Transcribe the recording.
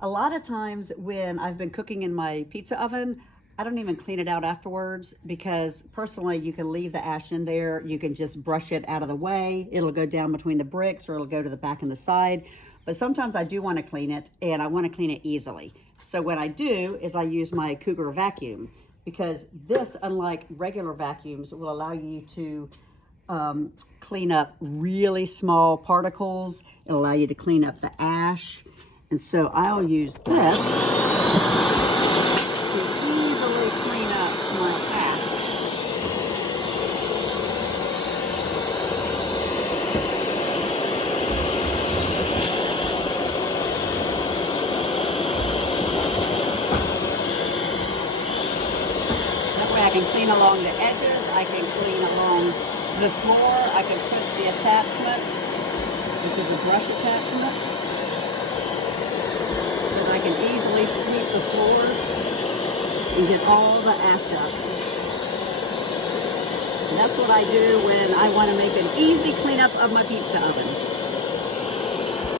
A lot of times when I've been cooking in my pizza oven, I don't even clean it out afterwards because personally you can leave the ash in there. You can just brush it out of the way. It'll go down between the bricks or it'll go to the back and the side. But sometimes I do want to clean it and I want to clean it easily. So what I do is I use my Cougar vacuum because this, unlike regular vacuums, will allow you to clean up really small particles. It'll allow you to clean up the ash. And so I'll use this to easily clean up my ash. That way I can clean along the edges, I can clean along the floor, I can put the attachment, which is a brush attachment. I can easily sweep the floor and get all the ash up. And that's what I do when I want to make an easy cleanup of my pizza oven.